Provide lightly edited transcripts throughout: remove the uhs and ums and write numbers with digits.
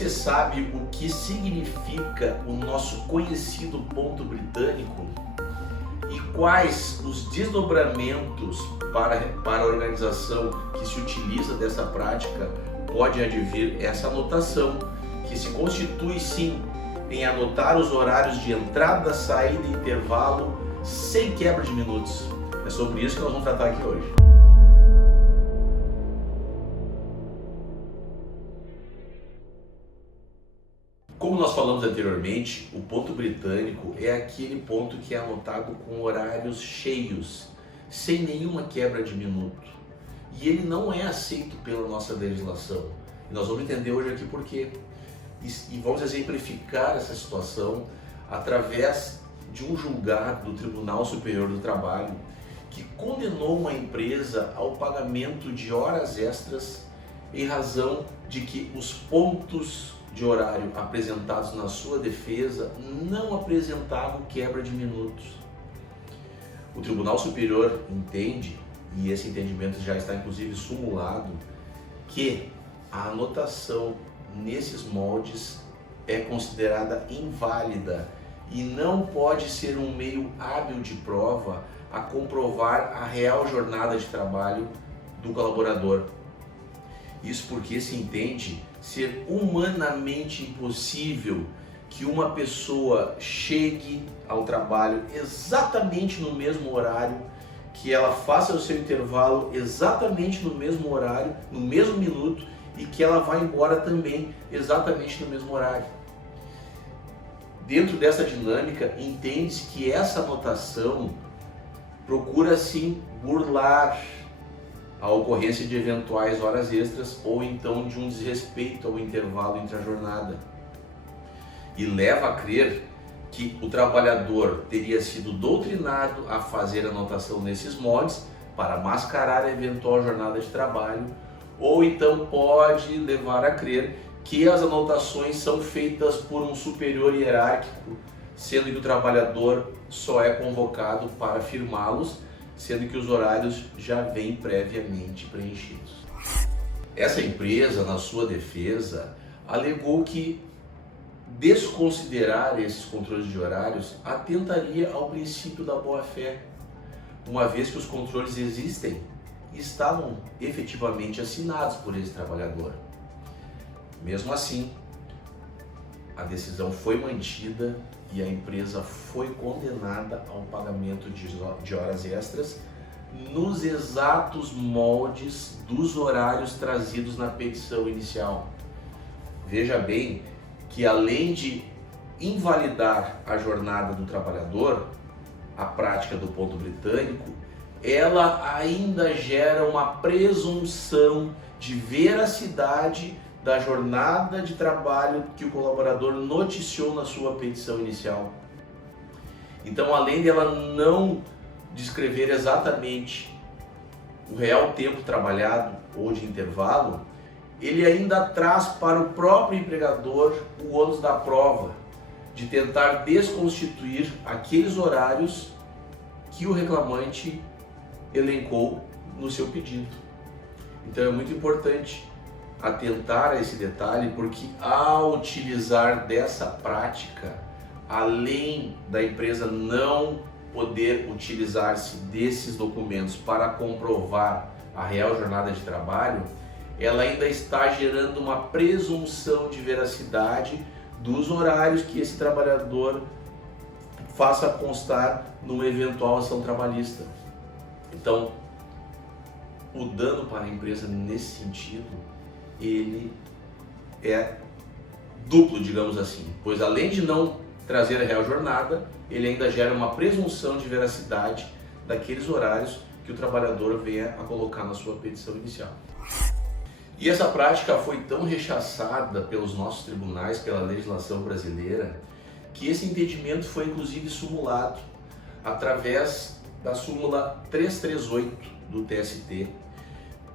Você sabe o que significa o nosso conhecido ponto britânico? E quais os desdobramentos para a organização que se utiliza dessa prática pode advir essa anotação, que se constitui sim em anotar os horários de entrada, saída e intervalo sem quebra de minutos. É sobre isso que nós vamos tratar aqui hoje. Como nós falamos anteriormente, o ponto britânico é aquele ponto que é anotado com horários cheios, sem nenhuma quebra de minuto. E ele não é aceito pela nossa legislação. E nós vamos entender hoje aqui por quê. E vamos exemplificar essa situação através de um julgado do Tribunal Superior do Trabalho que condenou uma empresa ao pagamento de horas extras em razão de que os pontos de horário apresentados na sua defesa não apresentavam quebra de minutos. O Tribunal Superior entende, e esse entendimento já está inclusive sumulado, que a anotação nesses moldes é considerada inválida e não pode ser um meio hábil de prova a comprovar a real jornada de trabalho do colaborador. Isso porque se entende ser humanamente impossível que uma pessoa chegue ao trabalho exatamente no mesmo horário, que ela faça o seu intervalo exatamente no mesmo horário, no mesmo minuto, e que ela vá embora também exatamente no mesmo horário. Dentro dessa dinâmica, entende-se que essa anotação procura sim burlar a ocorrência de eventuais horas extras ou então de um desrespeito ao intervalo entre a jornada. E leva a crer que o trabalhador teria sido doutrinado a fazer anotação nesses moldes para mascarar a eventual jornada de trabalho, ou então pode levar a crer que as anotações são feitas por um superior hierárquico, sendo que o trabalhador só é convocado para firmá-los, sendo que os horários já vêm previamente preenchidos. Essa empresa, na sua defesa, alegou que desconsiderar esses controles de horários atentaria ao princípio da boa-fé, uma vez que os controles existem e estavam efetivamente assinados por esse trabalhador. Mesmo assim, a decisão foi mantida e a empresa foi condenada ao pagamento de horas extras nos exatos moldes dos horários trazidos na petição inicial. Veja bem que, além de invalidar a jornada do trabalhador, a prática do ponto britânico, ela ainda gera uma presunção de veracidade da jornada de trabalho que o colaborador noticiou na sua petição inicial. Então, além dela não descrever exatamente o real tempo trabalhado ou de intervalo, ele ainda traz para o próprio empregador o ônus da prova de tentar desconstituir aqueles horários que o reclamante elencou no seu pedido. Então é muito importante atentar a esse detalhe, porque ao utilizar dessa prática, além da empresa não poder utilizar-se desses documentos para comprovar a real jornada de trabalho, ela ainda está gerando uma presunção de veracidade dos horários que esse trabalhador faça constar numa eventual ação trabalhista. Então, o dano para a empresa nesse sentido, ele é duplo, digamos assim, pois além de não trazer a real jornada, ele ainda gera uma presunção de veracidade daqueles horários que o trabalhador venha a colocar na sua petição inicial. E essa prática foi tão rechaçada pelos nossos tribunais, pela legislação brasileira, que esse entendimento foi inclusive sumulado através da súmula 338 do TST,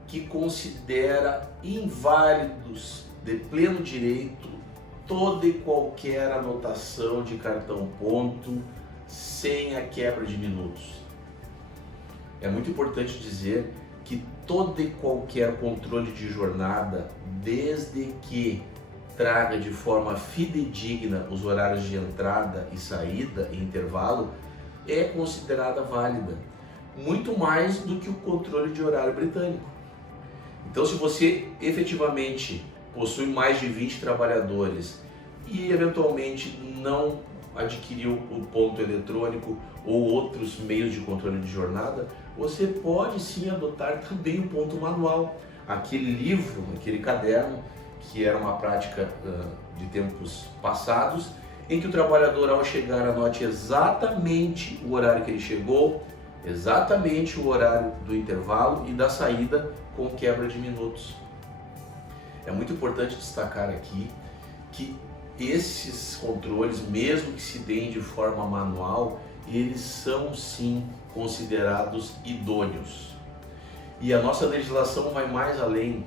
que considera inválidos de pleno direito toda e qualquer anotação de cartão ponto sem a quebra de minutos. É muito importante dizer que todo e qualquer controle de jornada, desde que traga de forma fidedigna os horários de entrada e saída e intervalo, é considerada válida, muito mais do que o controle de horário britânico. Então, se você efetivamente possui mais de 20 trabalhadores e eventualmente não adquiriu o ponto eletrônico ou outros meios de controle de jornada, você pode sim adotar também o ponto manual, aquele livro, aquele caderno que era uma prática de tempos passados, em que o trabalhador, ao chegar, anote exatamente o horário que ele chegou, exatamente o horário do intervalo e da saída, com quebra de minutos. É muito importante destacar aqui que esses controles, mesmo que se deem de forma manual, eles são sim considerados idôneos. E a nossa legislação vai mais além.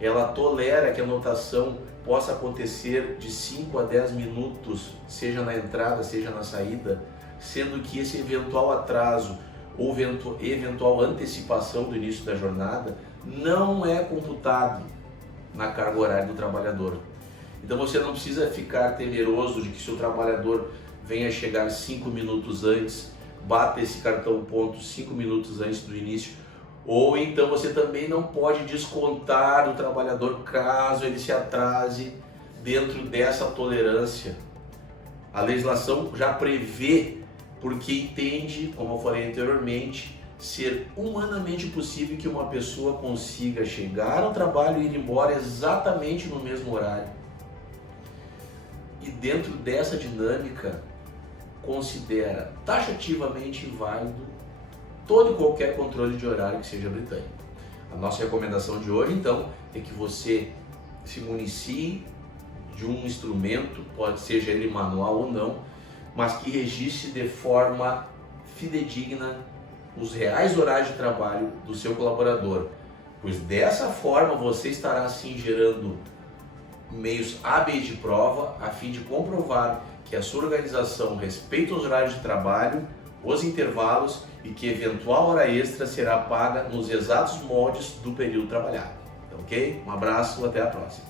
Ela tolera que a anotação possa acontecer de 5 a 10 minutos, seja na entrada, seja na saída, sendo que esse eventual atraso ou eventual antecipação do início da jornada não é computado na carga horária do trabalhador. Então você não precisa ficar temeroso de que seu trabalhador venha chegar 5 minutos antes, bata esse cartão ponto 5 minutos antes do início, ou então você também não pode descontar do trabalhador caso ele se atrase dentro dessa tolerância. A legislação já prevê, porque entende, como eu falei anteriormente, ser humanamente possível que uma pessoa consiga chegar ao trabalho e ir embora exatamente no mesmo horário. E dentro dessa dinâmica, considera taxativamente inválido todo e qualquer controle de horário que seja britânico. A nossa recomendação de hoje, então, é que você se municie de um instrumento, pode seja ele manual ou não, mas que registre de forma fidedigna os reais horários de trabalho do seu colaborador, pois dessa forma você estará assim gerando meios hábeis de prova a fim de comprovar que a sua organização respeita os horários de trabalho, os intervalos e que eventual hora extra será paga nos exatos moldes do período trabalhado. Ok? Um abraço, até a próxima.